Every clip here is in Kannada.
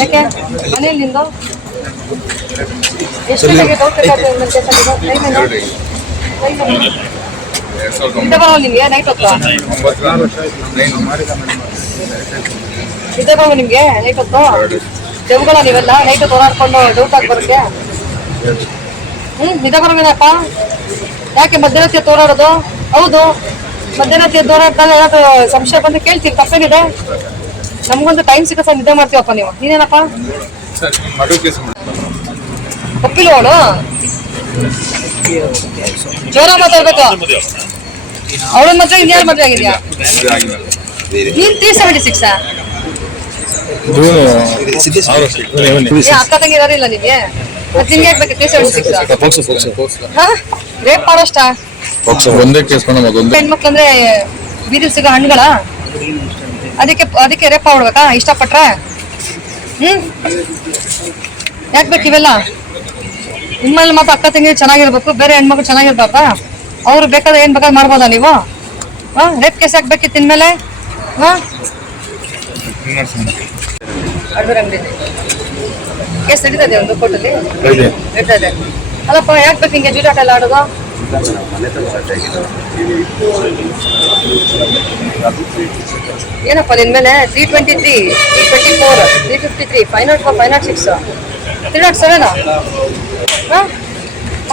ಯಾಕೆ ಮನೇಲಿ ನಿಂದು ಎಷ್ಟು ಗಂಟೆಗೆ ನಿಮಗೆ ನೈಟ್ ಹೊತ್ತು ಇದೇ ನಿಮ್ಗೆ ನೈಟ್ ಹೊತ್ತು ಜಮ್ಗಳ ನೀವೆಲ್ಲ ನೈಟ್ ಹೊತ್ತು ಓಡಾಡ್ಕೊಂಡು ಡೌಟ್ ಆಗಿ ಬರುತ್ತೆ. ನಿದ್ದೆ ಬರೋಂಗಪ್ಪ. ಯಾಕೆ ಮಧ್ಯರಾತ್ರಿ ತೋರಾಡೋದು? ಹೌದು, ಮಧ್ಯರಾತ್ರಿ ತೋರಾಡ್ದಾಗ ಏನಾದ್ರು ಸಂಶಯ ಬಂದು ಕೇಳ್ತೀವಿ, ತಪ್ಪೇನಿದೆ. ನಮ್ಗೊಂದು ಟೈಮ್ ಸಿಕ್ಕ ಸರ್ ನಿದ್ದೆ ಮಾಡ್ತೀವಪ್ಪ. ನೀವು ನೀನೇನಪ್ಪ ಒಪ್ಪಿಲ್ಲ ಅವಳು ಜೋರ ಮಾತಾಡ್ಬೇಕು. ಅವಳ ಮದ್ವೆ ಇನ್ಯಾರ ಮದ್ವೆ ಆಗಿದ್ಯಾ? ನೀನ್ 376 ಅಕ್ಕ ತಂಗಿ ಇರೋದಿಲ್ಲ ನಿಮ್ಗೆ? ಮತ್ತೆ ನಿಮ್ಗೆ ಯಾಕೆ ಬೇಕು 376? ರೇಪ್ ಮಾಡೋಷ್ಟ ಹೆಣ್ಮಕ್ಳಂದ್ರೆ ಬೀದಿಲ್ ಸಿಗೋ ಹಣ್ಣುಗಳ ಅದಕ್ಕೆ ರೇಪ್ ಮಾಡ್ಬೇಕಾ ಇಷ್ಟಪಟ್ರೆ? ಯಾಕೆ ಬೇಕು ಇವೆಲ್ಲ? ನಿಮ್ಮಲ್ಲಿ ಮಾತ್ರ ಅಕ್ಕ ತಂಗಿ ಚೆನ್ನಾಗಿರ್ಬೇಕು, ಬೇರೆ ಹೆಣ್ಮಕ್ಳು ಚೆನ್ನಾಗಿರ್ಬಾರ್ದಾ? ಅವ್ರು ಬೇಕಾದ್ರೆ ಏನ್ ಬೇಕಾದ್ರೆ ಮಾಡ್ಬೋದಾ ನೀವು? ರೇಪ್ ಕೇಸ್ ಯಾಕೆ ಬೇಕಿತ್ತು ಇನ್ಮೇಲೆ? ಅಡ್ವರ್ ಅಂಗಡಿ ಕೇಸ್ ನಡೀತದೆ ಒಂದು ಕೋರ್ಟಲ್ಲಿ ನಡೀತಾ ಇದೆ. ಅಲ್ಲಪ್ಪ ಯಾಕೆ ಬೇಕು ಹಿಂಗೆ ಜೂಜಾಟ ಎಲ್ಲ ಆಡೋದು? ಏನಪ್ಪ ನಿನ್ ಮೇಲೆ 323, 324, 353, 504, 506, 307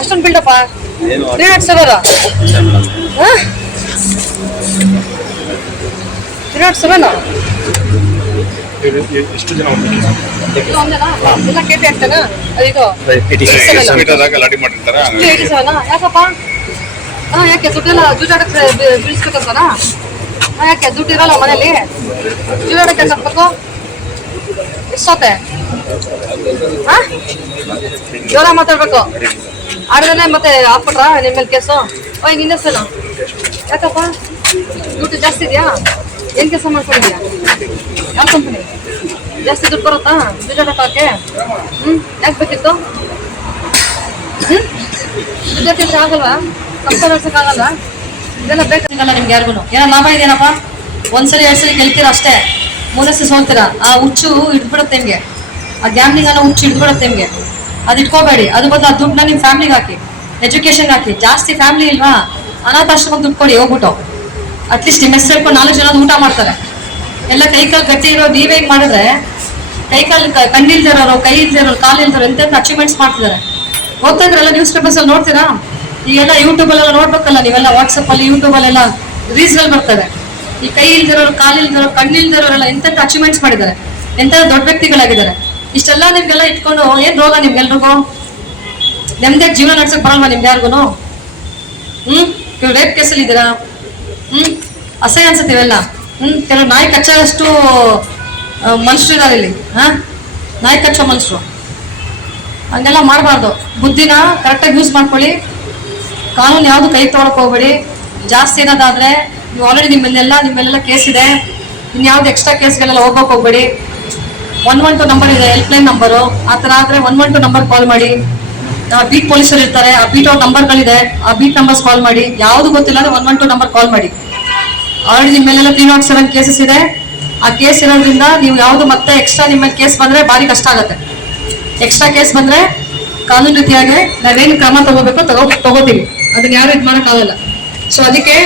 ಅಷ್ಟೊಂದು ಬಿಲ್ಡಪ್ಪ. 307 307 ಎಷ್ಟು ಜನ ಎಲ್ಲ ಕೇಟಿ ಆಗ್ತಾನ? ಅದು 87 ಯಾಕಪ್ಪ? ಯಾಕೆ ದುಡ್ಡೆಲ್ಲ ಜೂಜಾಟಕ್ಕೆ ಬೀಳಿಸ್ಬೇಕಂತಾನ? ಯಾಕೆ ದುಡ್ಡು ಇರಲ್ಲ ಮನೇಲಿ? ಜೂಜಾಟಕ್ಕೆ ಹಾಕ್ಬೇಕು ಎಷ್ಟೊತ್ತೆ? ಜೋರ ಮಾತಾಡ್ಬೇಕು. ಆಡದಲ್ಲೇ ಮತ್ತೆ ಹಾಕ್ಬಿಟ್ರ ನಿಮ್ಮೇಲೆ ಕೇಸು? ನಿನ್ನ ಹೆಸರು ಯಾಕಪ್ಪ? ದುಡ್ಡು ಜಾಸ್ತಿ ಇದೆಯಾ? ಏನ್ ಕೆಲಸ ಮಾಡ್ಕೊಂಡಿದ್ಯಾ? ಯಾವ ಕಂಪನಿ? ಜಾಸ್ತಿ ದುಡ್ಡು ಬರುತ್ತಾ ಜೂಜಾಟಕ್ಕೆ ಹಾಕಿ? ಯಾಕೆ ಬೇಕಿತ್ತು? ದುಡ್ಡು ತಿಂದ್ರೆ ಆಗಲ್ವಾ? ಸಂಸಾರ ನಡ್ಸಕ್ ಆಗಲ್ವಾ? ಇದೆಲ್ಲ ಬೇಕಾಗಿಲ್ಲ ನಿಮ್ಗೆ ಯಾರಿಗೂ. ಏನೋ ಲಾಭ ಇದೆಯೇನಪ್ಪ? ಒಂದ್ಸರಿ 2 ಸರಿ ಗೆಲ್ತೀರಾ ಅಷ್ಟೇ, 3 ಸರಿ ಸೋಲ್ತೀರಾ. ಆ ಹುಚ್ಚು ಹಿಡ್ಬಿಡುತ್ತೆ ನಿಮ್ಗೆ, ಆ ಗ್ಯಾಮ್ಲಿಂಗ್ ಅನ್ನೋ ಹುಚ್ಚು ಹಿಡ್ಬಿಡುತ್ತೆ ನಿಮ್ಗೆ. ಅದು ಇಟ್ಕೋಬೇಡಿ. ಅದು ಬದಲು ಆ ದುಡ್ಡನ್ನ ನಿಮ್ಮ ಫ್ಯಾಮಿಲಿಗೆ ಹಾಕಿ, ಎಜುಕೇಶನ್ಗೆ ಹಾಕಿ. ಜಾಸ್ತಿ ಫ್ಯಾಮಿಲಿ ಇಲ್ವಾ? ಅನಾಥಾಶ್ರಮಕ್ಕೆ ದುಡ್ಡು ಕೊಡಿ ಹೋಗ್ಬಿಟ್ಟು. ಅಟ್ಲೀಸ್ಟ್ ನಿಮ್ಮ ಹೆಸರು ಹೇಳ್ಕೊಂಡು 4 ಜನ ಊಟ ಮಾಡ್ತಾರೆ. ಎಲ್ಲ ಕೈಕಾಲು ಗಟ್ಟಿ ಇರೋ ನೀವೇ ಹಿಂಗೆ ಮಾಡಿದ್ರೆ, ಕೈಕಾಲು ಕಣ್ಣಿಲ್ದಿರೋರು, ಕೈ ಇಲ್ದಿರೋರು, ಕಾಲು ಇಲ್ದಿರೋರು ಎಂತೆಂಥ ಅಚೀವ್ಮೆಂಟ್ಸ್ ಮಾಡ್ತಿದ್ದಾರೆ. ಓದ್ತಾ ಇದ್ರಲ್ಲ ನ್ಯೂಸ್ ಪೇಪರ್ಸಲ್ಲಿ ನೋಡ್ತೀರಾ? ಈಗೆಲ್ಲ ಯೂಟ್ಯೂಬಲ್ಲೆಲ್ಲ ನೋಡ್ಬೇಕಲ್ಲ ನೀವೆಲ್ಲ. ವಾಟ್ಸಪ್ಪಲ್ಲಿ ಯೂಟ್ಯೂಬಲ್ಲೆಲ್ಲ ರೀಲ್ಸ್ಗಳು ಬರ್ತವೆ. ಈ ಕೈ ಇಲ್ದಿರೋರು, ಕಾಲು ಇಲ್ದಿರೋರು, ಕಣ್ಣಿಲ್ದಿರೋರೆಲ್ಲ ಎಂತೆಂಥ ಅಚೀವ್ಮೆಂಟ್ಸ್ ಮಾಡಿದ್ದಾರೆ, ಎಂಥ ದೊಡ್ಡ ವ್ಯಕ್ತಿಗಳಾಗಿದ್ದಾರೆ. ಇಷ್ಟೆಲ್ಲ ನಿಮ್ಗೆಲ್ಲ ಇಟ್ಕೊಂಡು ಏನ್ ರೋಗ ನಿಮ್ಗೆಲ್ರಿಗೂ? ನೆಮ್ಮದಿಯಾಗಿ ಜೀವನ ನಡ್ಸಕ್ ಬರಲ್ವಾ ನಿಮ್ಗೆ ಯಾರಿಗೂ? ರೇಪ್ ಕೇಸಲ್ಲಿ ಇದ್ದೀರಾ? ಅಸಹ್ಯ ಅನ್ಸತ್ತೀವೆಲ್ಲ. ಕೆಲವು ನಾಯಿ ಕಚ್ಚೋಷ್ಟು ಮನುಷ್ಯರು ಇದ್ದಾರೆ ಇಲ್ಲಿ. ನಾಯಿ ಕಚ್ಚೋ ಮನುಷ್ಯರು. ಹಂಗೆಲ್ಲ ಮಾಡಬಾರ್ದು. ಬುದ್ಧಿನ ಕರೆಕ್ಟಾಗಿ ಯೂಸ್ ಮಾಡ್ಕೊಳ್ಳಿ. ಕಾನೂನು ಯಾವುದು ಕೈ ತೊಗೊಳಕ್ ಹೋಗ್ಬೇಡಿ. ಜಾಸ್ತಿ ಏನಾದಾದ್ರೆ ನೀವು ಆಲ್ರೆಡಿ ನಿಮ್ಮೆಲ್ಲ ಕೇಸ್ ಇದೆ. ಇನ್ಯಾವ್ದು ಎಕ್ಸ್ಟ್ರಾ ಕೇಸ್ಗಳೆಲ್ಲ ಹೋಗ್ಬೇಕು ಹೋಗ್ಬೇಡಿ. 112 ನಂಬರ್ ಇದೆ, ಹೆಲ್ಪ್ಲೈನ್ ನಂಬರು. ಆ ಥರ ಆದರೆ 112 ನಂಬರ್ ಕಾಲ್ ಮಾಡಿ. ಬೀಟ್ ಪೊಲೀಸರು ಇರ್ತಾರೆ, ಆ ಬೀಟ್ ಅವ್ರ ನಂಬರ್ಗಳಿದೆ, ಆ ಬೀಟ್ ನಂಬರ್ಸ್ ಕಾಲ್ ಮಾಡಿ. ಯಾವುದು ಗೊತ್ತಿಲ್ಲ ಅಂದರೆ 112 ನಂಬರ್ ಕಾಲ್ ಮಾಡಿ. ಆಲ್ರೆಡಿ ನಿಮ್ಮ ಮೇಲೆಲ್ಲ 307 ಕೇಸಸ್ ಇದೆ. ಆ ಕೇಸ್ ಇರೋದ್ರಿಂದ ನೀವು ಯಾವುದು ಮತ್ತೆ ಎಕ್ಸ್ಟ್ರಾ ನಿಮ್ಮ ಮೇಲೆ ಕೇಸ್ ಬಂದರೆ ಭಾರಿ ಕಷ್ಟ ಆಗುತ್ತೆ. ಎಕ್ಸ್ಟ್ರಾ ಕೇಸ್ ಬಂದರೆ ಕಾನೂನು ರೀತಿಯಾಗಿ ನಾವೇನು ಕ್ರಮ ತಗೋಬೇಕು ತಗೋತೀವಿ. ಅದನ್ನ ಯಾರು ಇದು ಮಾಡೋಕ್ಕಾಗಲ್ಲ. ಸೊ ಅದಕ್ಕೆ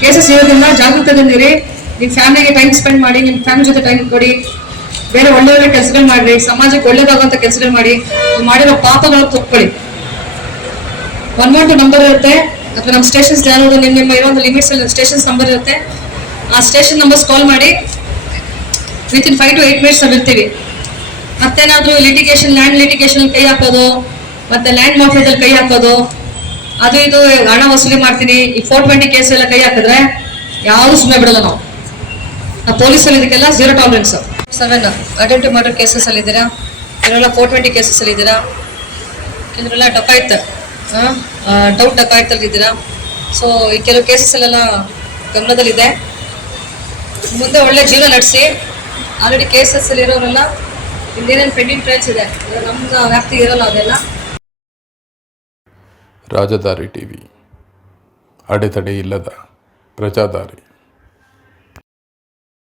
ಕೇಸಸ್ ಇರೋದ್ರಿಂದ ಜಾಗೃತದಿಂದಿರಿ. ನಿಮ್ಮ ಫ್ಯಾಮಿಲಿಗೆ ಟೈಮ್ ಸ್ಪೆಂಡ್ ಮಾಡಿ, ನಿಮ್ಮ ಫ್ಯಾಮಿಲಿ ಜೊತೆ ಟೈಮ್ ಕೊಡಿ. ಬೇರೆ ಒಳ್ಳೆ ಕೆಲಸಗಳು ಮಾಡ್ರಿ, ಸಮಾಜಕ್ಕೆ ಒಳ್ಳೇದಾಗುವಂಥ ಕೆಲಸಗಳು ಮಾಡಿ. ಮಾಡಿರೋ ಪಾಪಗಳು ತಗೊಳ್ಳಿ. 112 ನಂಬರ್ ಇರುತ್ತೆ, ಅಥವಾ ನಮ್ಮ ಸ್ಟೇಷನ್ಸ್ ಯಾವುದು ನಿಮ್ಮ ಇರೋ ಒಂದು ಲಿಮಿಟ್ಸ್ ಅಲ್ಲಿ ಸ್ಟೇಷನ್ಸ್ ನಂಬರ್ ಇರುತ್ತೆ. ಆ ಸ್ಟೇಷನ್ ನಂಬರ್ಸ್ ಕಾಲ್ ಮಾಡಿ. ವಿತಿನ್ 5 to 8 minutes ಇರ್ತೀವಿ. ಮತ್ತೇನಾದ್ರೂ ಲ್ಯಾಂಡ್ ಲಿಟಿಗೇಷನ್ ಕೈ ಹಾಕೋದು, ಮತ್ತೆ ಲ್ಯಾಂಡ್ ಮಾಫಿಯಾದಲ್ಲಿ ಕೈ ಹಾಕೋದು, ಅದು ಇದು ಹಣ ವಸೂಲಿ ಮಾಡ್ತೀನಿ, ಈ 420 ಕೇಸ್ ಎಲ್ಲ ಕೈ ಹಾಕಿದ್ರೆ ಯಾವುದು ಸುಮ್ಮನೆ ಬಿಡಲ್ಲ ನಾವು. ಆ ಪೊಲೀಸಲ್ಲಿ ಇದಕ್ಕೆಲ್ಲ 0 tolerance. 7 ಅಟೆಂಪ್ಟ್ ಮರ್ಡರ್ ಕೇಸಸ್ ಅಲ್ಲಿ ಇದ್ದೀರಾ, ಕೆಲವೆಲ್ಲ 420 ಕೇಸಸ್ ಅಲ್ಲಿ ಇದ್ದೀರಾ, ಕೆಲವರೆಲ್ಲ ಡೌಟ್ ಡಕಾಯಿತಲ್ಲಿ ಇದ್ದೀರಾ. ಸೊ ಈ ಕೆಲವು ಕೇಸಸ್ ಅಲ್ಲೆಲ್ಲ ಗಮನದಲ್ಲಿದೆ. ಮುಂದೆ ಒಳ್ಳೆ ಜೀವನ ನಡೆಸಿ. ಆಲ್ರೆಡಿ ಕೇಸಸ್ ಅಲ್ಲಿ ಇರೋರೆಲ್ಲ ಇನ್ನೇನೇನು ಪೆಂಡಿಂಗ್ ಟ್ರಯಲ್ಸ್ ಇದೆ, ನಮ್ಮ ವ್ಯಾಪ್ತಿ ಇರಲ್ಲ ಅದೆಲ್ಲ. ರಾಜದಾರಿ ಟಿವಿ, ಅಡೆತಡೆ ಇಲ್ಲದ ಪ್ರಜಾದಾರಿ.